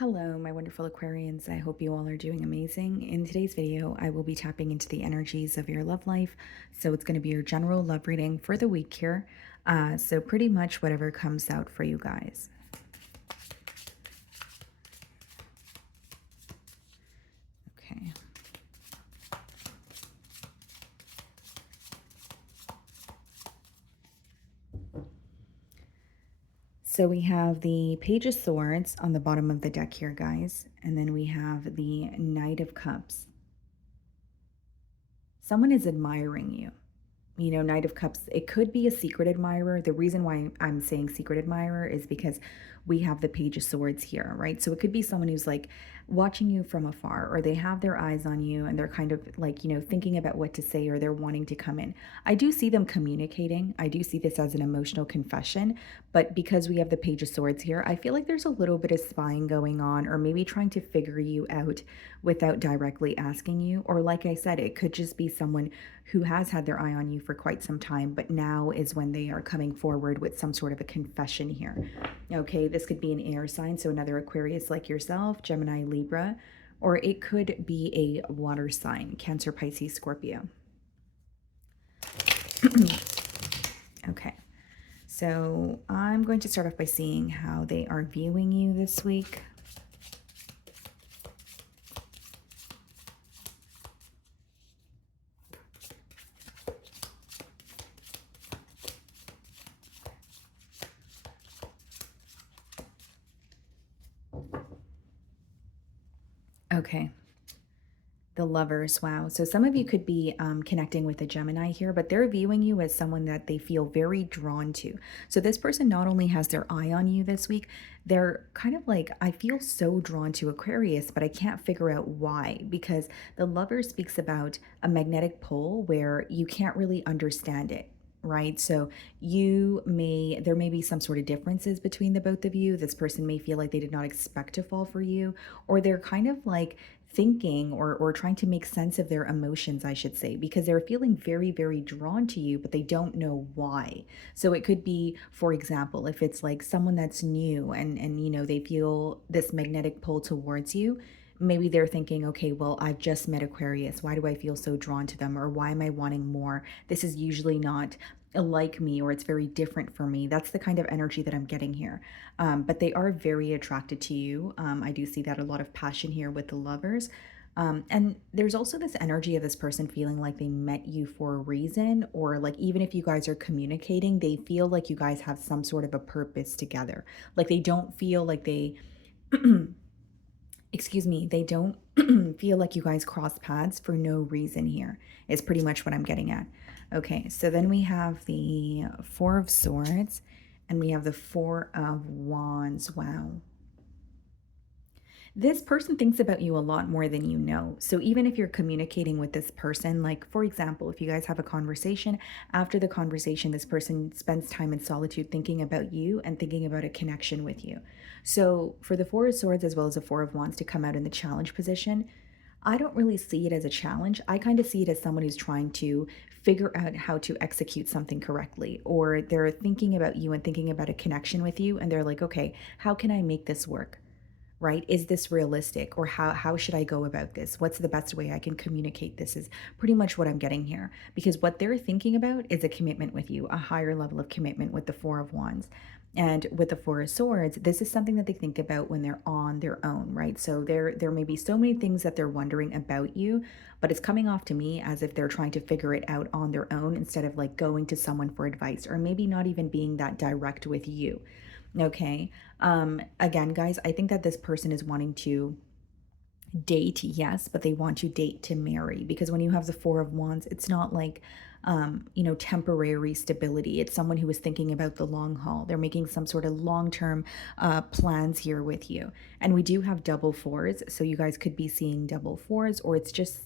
Hello, my wonderful Aquarians. I hope you all are doing amazing. In today's video, I will be tapping into the energies of your love life. So it's going to be your general love reading for the week here. So pretty much whatever comes out for you guys. Okay. So we have the Page of Swords on the bottom of the deck here, guys. And then we have the Knight of Cups. Someone is admiring you. You know, Knight of Cups, it could be a secret admirer. The reason why I'm saying secret admirer is because we have the Page of Swords here, right? So it could be someone who's like watching you from afar, or they have their eyes on you and they're kind of like, thinking about what to say, or they're wanting to come in. I do see them communicating. I do see this as an emotional confession, but because we have the Page of Swords here, I feel like there's a little bit of spying going on, or maybe trying to figure you out without directly asking you. Or like I said, it could just be someone who has had their eye on you for quite some time, but now is when they are coming forward with some sort of a confession here. Okay, this could be an air sign, so another Aquarius like yourself, Gemini, Libra, or it could be a water sign, Cancer, Pisces, Scorpio. Okay, so I'm going to start off by seeing how they are viewing you this week. Okay. The Lovers, wow. So some of you could be connecting with a Gemini here, but they're viewing you as someone that they feel very drawn to. So this person not only has their eye on you this week, they're kind of like, I feel so drawn to Aquarius, but I can't figure out why. Because the Lover speaks about a magnetic pull where you can't really understand it. Right. So there may be some sort of differences between the both of you. This person may feel like they did not expect to fall for you, or they're kind of like thinking or trying to make sense of their emotions, I should say, because they're feeling very, very drawn to you, but they don't know why. So it could be, for example, if it's like someone that's new and they feel this magnetic pull towards you. Maybe they're thinking, okay, well, I've just met Aquarius. Why do I feel so drawn to them? Or why am I wanting more? This is usually not like me, or it's very different for me. That's the kind of energy that I'm getting here. But they are very attracted to you. I do see that a lot of passion here with the Lovers. And there's also this energy of this person feeling like they met you for a reason, or like even if you guys are communicating, they feel like you guys have some sort of a purpose together. Like they don't feel like they excuse me, they don't feel like you guys cross paths for no reason here, is pretty much what I'm getting at. Okay, so then we have the Four of Swords and we have the Four of Wands. Wow. This person thinks about you a lot more than you know. So even if you're communicating with this person, like for example, if you guys have a conversation, after the conversation, this person spends time in solitude thinking about you and thinking about a connection with you. So for the Four of Swords as well as the Four of Wands to come out in the challenge position, I don't really see it as a challenge. I kind of see it as someone who's trying to figure out how to execute something correctly, or they're thinking about you and thinking about a connection with you. And they're like, okay, how can I make this work? Right? Is this realistic? Or how should I go about this? What's the best way I can communicate this is pretty much what I'm getting here. Because what they're thinking about is a commitment with you, a higher level of commitment with the Four of Wands. And with the Four of Swords, this is something that they think about when they're on their own, right? So there may be so many things that they're wondering about you, but it's coming off to me as if they're trying to figure it out on their own instead of like going to someone for advice, or maybe not even being that direct with you. Okay. Again, guys, I think that this person is wanting to date, yes, but they want to date to marry, because when you have the Four of Wands, it's not like temporary stability. It's someone who is thinking about the long haul. They're making some sort of long-term plans here with you. And we do have double fours, so you guys could be seeing double fours, or it's just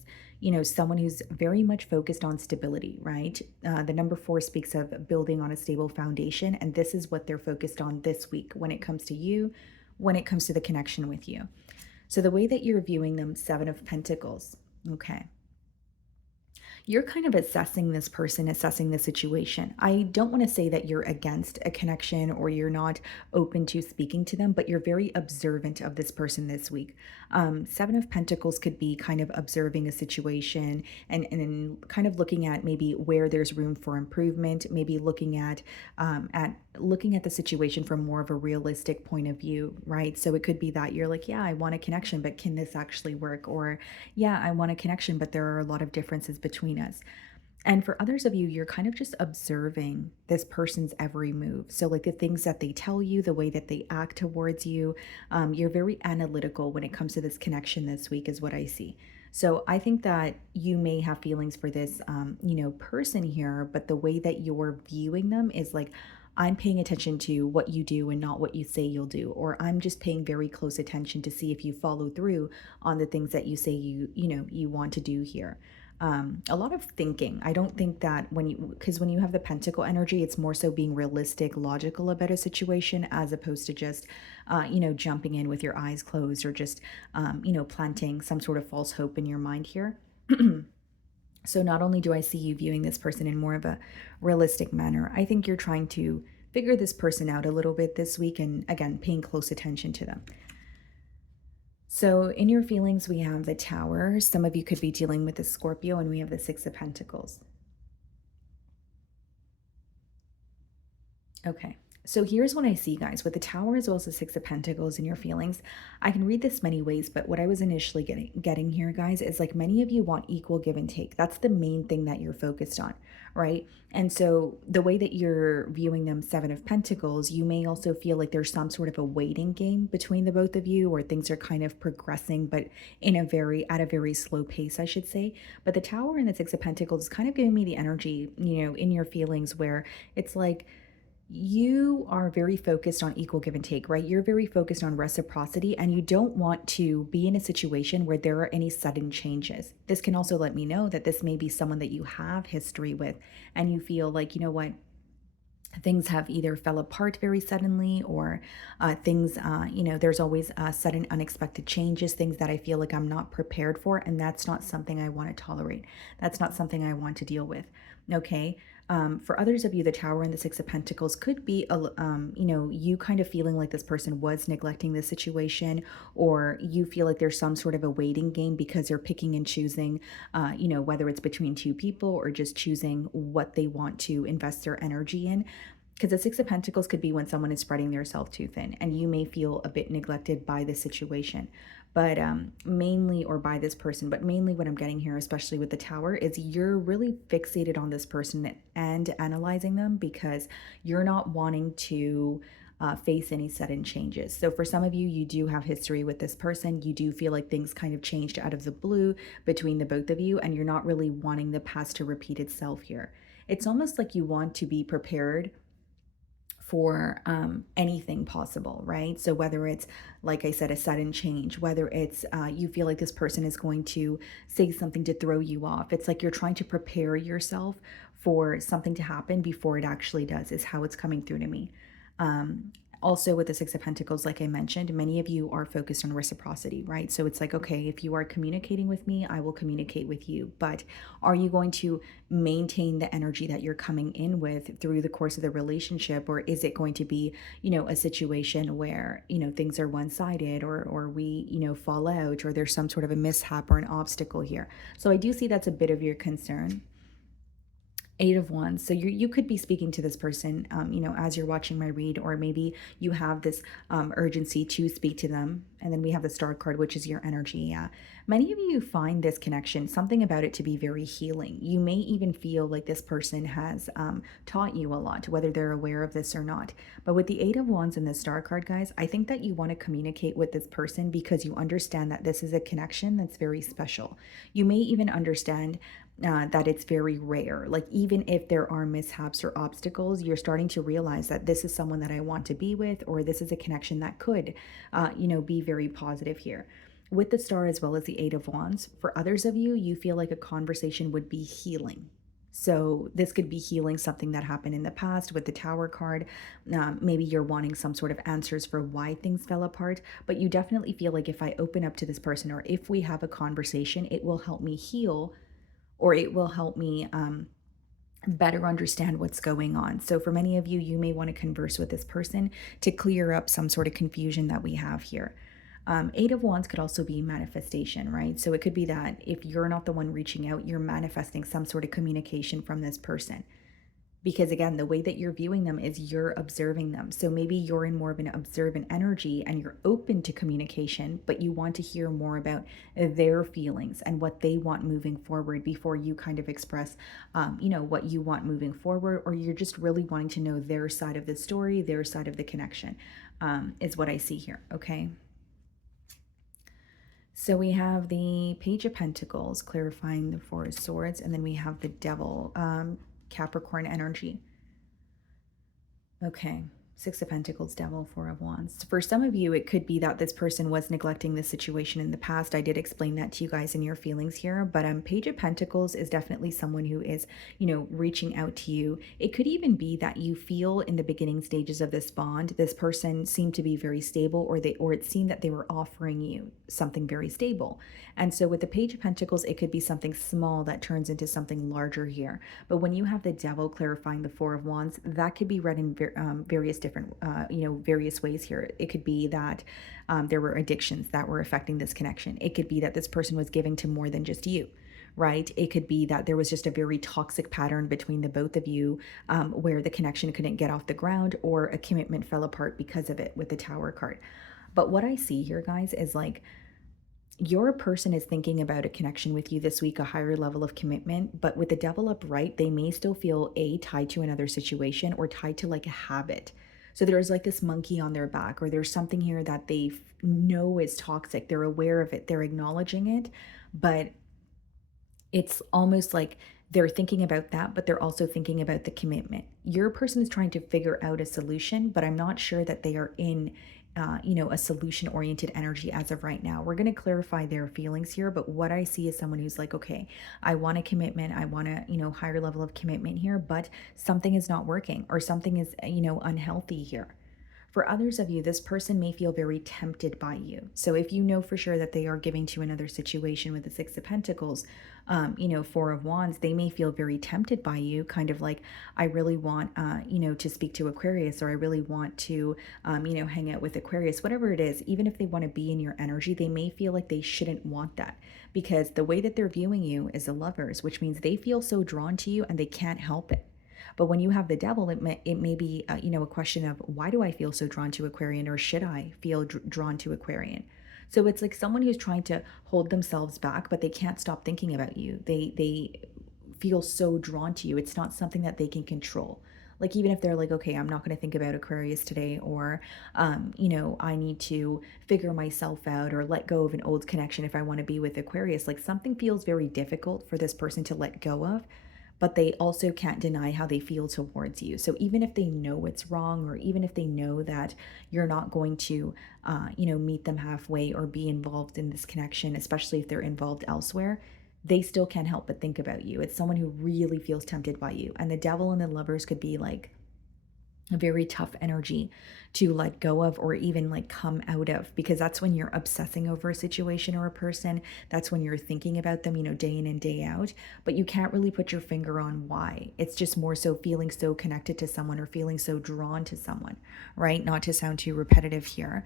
someone who's very much focused on stability, right? The number four speaks of building on a stable foundation, and this is what they're focused on this week when it comes to you, when it comes to the connection with you. So the way that you're viewing them, Seven of Pentacles, okay. You're kind of assessing this person, assessing the situation. I don't want to say that you're against a connection or you're not open to speaking to them, but you're very observant of this person this week. Seven of Pentacles could be kind of observing a situation and kind of looking at maybe where there's room for improvement, maybe looking at the situation from more of a realistic point of view, right? So it could be that you're like, yeah, I want a connection, but can this actually work? Or yeah, I want a connection, but there are a lot of differences between us. And for others of you, you're kind of just observing this person's every move. So, like the things that they tell you, the way that they act towards you, you're very analytical when it comes to this connection this week, is what I see. So, I think that you may have feelings for this, person here, but the way that you're viewing them is like, I'm paying attention to what you do and not what you say you'll do, or I'm just paying very close attention to see if you follow through on the things that you say you want to do here. A lot of thinking. I don't think that because when you have the pentacle energy, it's more so being realistic, logical about a situation as opposed to just, jumping in with your eyes closed or just, planting some sort of false hope in your mind here. So not only do I see you viewing this person in more of a realistic manner, I think you're trying to figure this person out a little bit this week and again, paying close attention to them. So, in your feelings, we have the Tower. Some of you could be dealing with the Scorpio, and we have the Six of Pentacles. Okay. So here's what I see, guys. With the Tower as well as the Six of Pentacles in your feelings, I can read this many ways, but what I was initially getting here, guys, is like many of you want equal give and take. That's the main thing that you're focused on, right? And so the way that you're viewing them, Seven of Pentacles, you may also feel like there's some sort of a waiting game between the both of you, or things are kind of progressing, but at a very slow pace, I should say. But the Tower and the Six of Pentacles is kind of giving me the energy, in your feelings where it's like, you are very focused on equal give and take, right? You're very focused on reciprocity and you don't want to be in a situation where there are any sudden changes. This can also let me know that this may be someone that you have history with and you feel like, you know what, things have either fell apart very suddenly or there's always sudden unexpected changes, things that I feel like I'm not prepared for, and that's not something I want to tolerate. That's not something I want to deal with. Okay. For others of you, the Tower and the Six of Pentacles could be you kind of feeling like this person was neglecting the situation, or you feel like there's some sort of a waiting game because they're picking and choosing, whether it's between two people or just choosing what they want to invest their energy in. Because the Six of Pentacles could be when someone is spreading their self too thin, and you may feel a bit neglected by the situation. But mainly, or by this person, but mainly what I'm getting here, especially with the Tower, is you're really fixated on this person and analyzing them because you're not wanting to face any sudden changes. So for some of you, you do have history with this person. You do feel like things kind of changed out of the blue between the both of you, and you're not really wanting the past to repeat itself here. It's almost like you want to be prepared for anything possible, right? So whether it's, like I said, a sudden change, whether it's you feel like this person is going to say something to throw you off, it's like you're trying to prepare yourself for something to happen before it actually does, is how it's coming through to me. Also, with the Six of Pentacles, like I mentioned, many of you are focused on reciprocity, right? So it's like, okay, if you are communicating with me, I will communicate with you. But are you going to maintain the energy that you're coming in with through the course of the relationship? Or is it going to be, a situation where, things are one-sided, or we, fall out, or there's some sort of a mishap or an obstacle here? So I do see that's a bit of your concern. Eight of Wands. So you could be speaking to this person, as you're watching my read, or maybe you have this urgency to speak to them. And then we have the Star card, which is your energy. Yeah. Many of you find this connection, something about it, to be very healing. You may even feel like this person has taught you a lot, whether they're aware of this or not. But with the Eight of Wands and the Star card, guys, I think that you want to communicate with this person because you understand that this is a connection that's very special. You may even understand that it's very rare. Like, even if there are mishaps or obstacles, you're starting to realize that this is someone that I want to be with, or this is a connection that could, be very positive here. With the Star as well as the Eight of Wands, for others of you, you feel like a conversation would be healing. So this could be healing something that happened in the past with the Tower card. Maybe you're wanting some sort of answers for why things fell apart, but you definitely feel like if I open up to this person, or if we have a conversation, it will help me heal or it will help me better understand what's going on. So, for many of you, you may want to converse with this person to clear up some sort of confusion that we have here. Eight of Wands could also be manifestation, right? So, it could be that if you're not the one reaching out, you're manifesting some sort of communication from this person, because again, the way that you're viewing them is you're observing them. So maybe you're in more of an observant energy and you're open to communication, but you want to hear more about their feelings and what they want moving forward before you kind of express what you want moving forward, or you're just really wanting to know their side of the story, their side of the connection, is what I see here. Okay, so we have the Page of Pentacles clarifying the Four of Swords, and then we have the Devil, Capricorn energy. Okay. Six of Pentacles, Devil, Four of Wands. For some of you, it could be that this person was neglecting this situation in the past. I did explain that to you guys in your feelings here, but Page of Pentacles is definitely someone who is, reaching out to you. It could even be that you feel in the beginning stages of this bond, this person seemed to be very stable, or it seemed that they were offering you something very stable. And so with the Page of Pentacles, it could be something small that turns into something larger here. But when you have the Devil clarifying the Four of Wands, that could be read in various different, various ways here. It could be that there were addictions that were affecting this connection. It could be that this person was giving to more than just you, right? It could be that there was just a very toxic pattern between the both of you, where the connection couldn't get off the ground, or a commitment fell apart because of it with the Tower card. But what I see here, guys, is like, your person is thinking about a connection with you this week, a higher level of commitment, but with the Devil upright, they may still feel tied to another situation, or tied to like a habit. So there's like this monkey on their back, or there's something here that they know is toxic. They're aware of it, they're acknowledging it, but it's almost like they're thinking about that, but they're also thinking about the commitment. Your person is trying to figure out a solution, but I'm not sure that they are in a solution oriented energy as of right now. We're going to clarify their feelings here, but what I see is someone who's like, okay, I want a commitment. I want a, higher level of commitment here, but something is not working, or something is, unhealthy here. For others of you, this person may feel very tempted by you. So if you know for sure that they are giving to another situation with the Six of Pentacles, Four of Wands, they may feel very tempted by you, kind of like, I really want, to speak to Aquarius, or I really want to, hang out with Aquarius, whatever it is. Even if they want to be in your energy, they may feel like they shouldn't want that, because the way that they're viewing you is a Lovers, which means they feel so drawn to you and they can't help it. But when you have the Devil, it may be, a question of, why do I feel so drawn to Aquarian, or should I feel drawn to Aquarian? So it's like someone who's trying to hold themselves back, but they can't stop thinking about you. They feel so drawn to you. It's not something that they can control. Like, even if they're like, okay, I'm not going to think about Aquarius today, or, I need to figure myself out, or let go of an old connection if I want to be with Aquarius. Like, something feels very difficult for this person to let go of, but they also can't deny how they feel towards you. So even if they know it's wrong, or even if they know that you're not going to, meet them halfway or be involved in this connection, especially if they're involved elsewhere, they still can't help but think about you. It's someone who really feels tempted by you. And the Devil and the Lovers could be like a very tough energy to let go of, or even like come out of, because that's when you're obsessing over a situation or a person. That's when you're thinking about them, day in and day out, but you can't really put your finger on why. It's just more so feeling so connected to someone, or feeling so drawn to someone, right? Not to sound too repetitive here.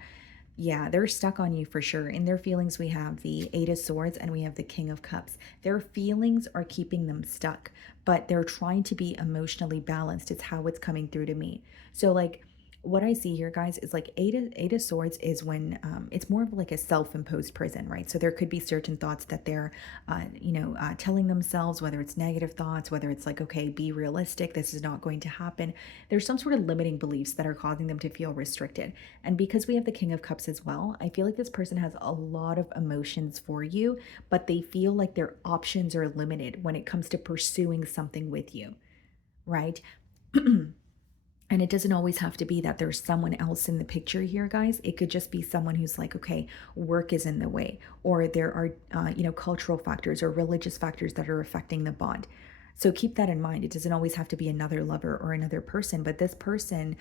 Yeah, they're stuck on you for sure. In their feelings, we have the Eight of Swords and we have the King of Cups. Their feelings are keeping them stuck, but they're trying to be emotionally balanced. It's how it's coming through to me. So like, what I see here, guys, is like eight of Swords is when it's more of like a self-imposed prison, right? So there could be certain thoughts that they're, telling themselves, whether it's negative thoughts, whether it's like, okay, be realistic, this is not going to happen. There's some sort of limiting beliefs that are causing them to feel restricted. And because we have the King of Cups as well, I feel like this person has a lot of emotions for you, but they feel like their options are limited when it comes to pursuing something with you, right? And it doesn't always have to be that there's someone else in the picture here, guys. It could just be someone who's like, okay, work is in the way, or there are, cultural factors or religious factors that are affecting the bond. So keep that in mind. It doesn't always have to be another lover or another person, but this person,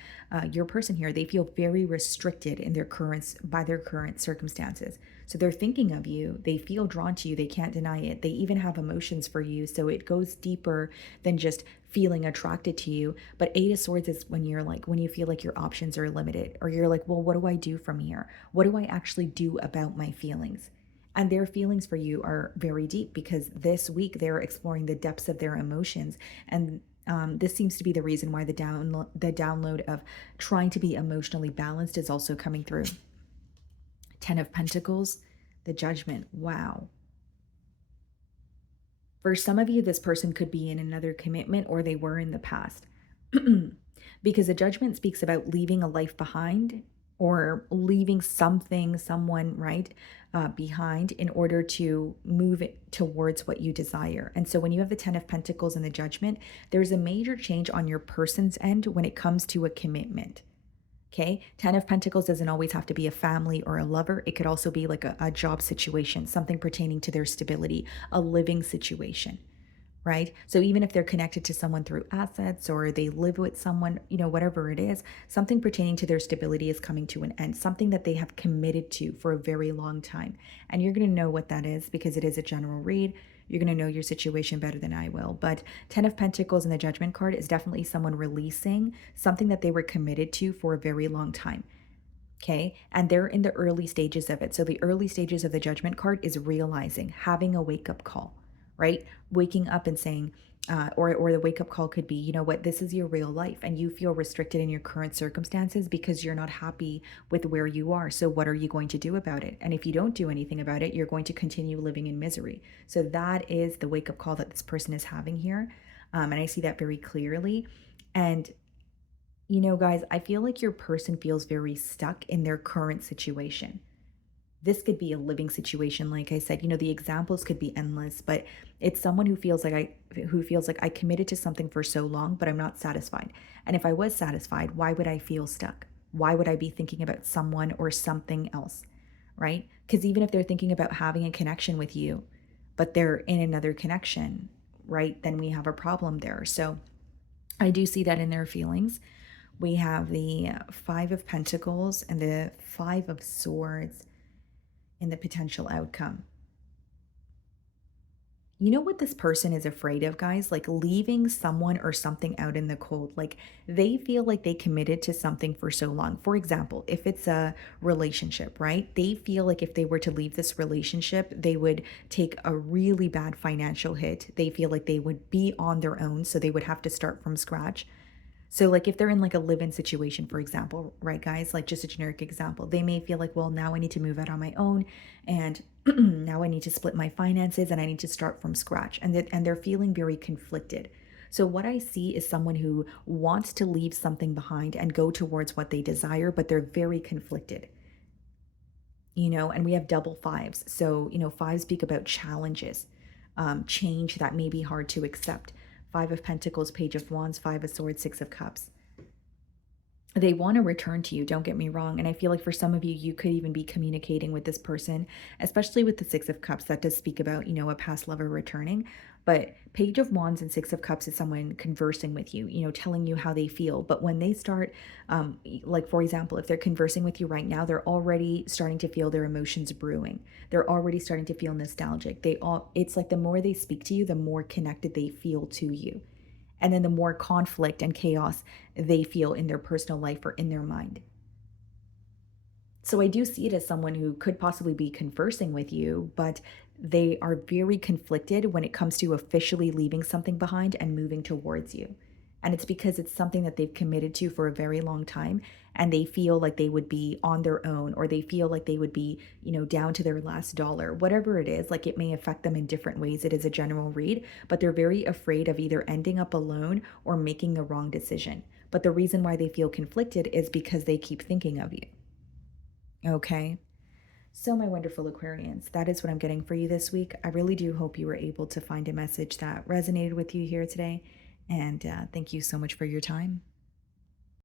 your person here, they feel very restricted in their current by their current circumstances. So they're thinking of you. They feel drawn to you. They can't deny it. They even have emotions for you. So it goes deeper than just feeling attracted to you. But Eight of Swords is when you're like, when you feel like your options are limited, or you're like, well, what do I do from here? What do I actually do about my feelings? And their feelings for you are very deep because this week they're exploring the depths of their emotions. And this seems to be the reason why the download of trying to be emotionally balanced is also coming through. Ten of Pentacles, the Judgment. Wow. For some of you, this person could be in another commitment, or they were in the past. Because the Judgment speaks about leaving a life behind, or leaving something, someone, right, behind in order to move it towards what you desire. And so when you have the Ten of Pentacles and the Judgment, there's a major change on your person's end when it comes to a commitment. Okay. Ten of Pentacles doesn't always have to be a family or a lover. It could also be like a job situation, something pertaining to their stability, a living situation, right? So even if they're connected to someone through assets, or they live with someone, whatever it is, something pertaining to their stability is coming to an end, something that they have committed to for a very long time. And you're going to know what that is because it is a general read. You're going to know your situation better than I will. But Ten of Pentacles and the Judgment card is definitely someone releasing something that they were committed to for a very long time. Okay. And they're in the early stages of it. So the early stages of the Judgment card is realizing, having a wake up call, right? Waking up and saying, or the wake up call could be, you know what, this is your real life and you feel restricted in your current circumstances because you're not happy with where you are. So what are you going to do about it? And if you don't do anything about it, you're going to continue living in misery. So that is the wake up call that this person is having here. And I see that very clearly. And guys, I feel like your person feels very stuck in their current situation. This could be a living situation, like I said. The examples could be endless, but it's someone who feels like I committed to something for so long, but I'm not satisfied. And if I was satisfied, why would I feel stuck? Why would I be thinking about someone or something else? Right? Because even if they're thinking about having a connection with you, but they're in another connection, right? Then we have a problem there. So I do see that in their feelings. We have the Five of Pentacles and the Five of Swords in the potential outcome. You know what this person is afraid of, guys? Like leaving someone or something out in the cold. Like they feel like they committed to something for so long. For example, if it's a relationship, right? They feel like if they were to leave this relationship, they would take a really bad financial hit. They feel like they would be on their own, so they would have to start from scratch. So, like, if they're in like a live-in situation, for example, right, guys, like just a generic example, they may feel like, well, now I need to move out on my own, and now I need to split my finances, and I need to start from scratch, and they're feeling very conflicted. So, what I see is someone who wants to leave something behind and go towards what they desire, but they're very conflicted. And we have double fives. So, fives speak about challenges, change that may be hard to accept. Five of Pentacles, Page of Wands, Five of Swords, Six of Cups. They want to return to you, don't get me wrong. And I feel like for some of you, you could even be communicating with this person, especially with the Six of Cups. That does speak about, a past lover returning. But Page of Wands and Six of Cups is someone conversing with you, telling you how they feel. But when they start, like, for example, if they're conversing with you right now, they're already starting to feel their emotions brewing. They're already starting to feel nostalgic. It's like the more they speak to you, the more connected they feel to you. And then the more conflict and chaos they feel in their personal life or in their mind. So I do see it as someone who could possibly be conversing with you, but they are very conflicted when it comes to officially leaving something behind and moving towards you. And it's because it's something that they've committed to for a very long time, and they feel like they would be on their own, or they feel like they would be, down to their last dollar, whatever it is. Like, it may affect them in different ways. It is a general read, but they're very afraid of either ending up alone or making the wrong decision. But the reason why they feel conflicted is because they keep thinking of you. Okay. So, my wonderful Aquarians, that is what I'm getting for you this week. I really do hope you were able to find a message that resonated with you here today. And thank you so much for your time.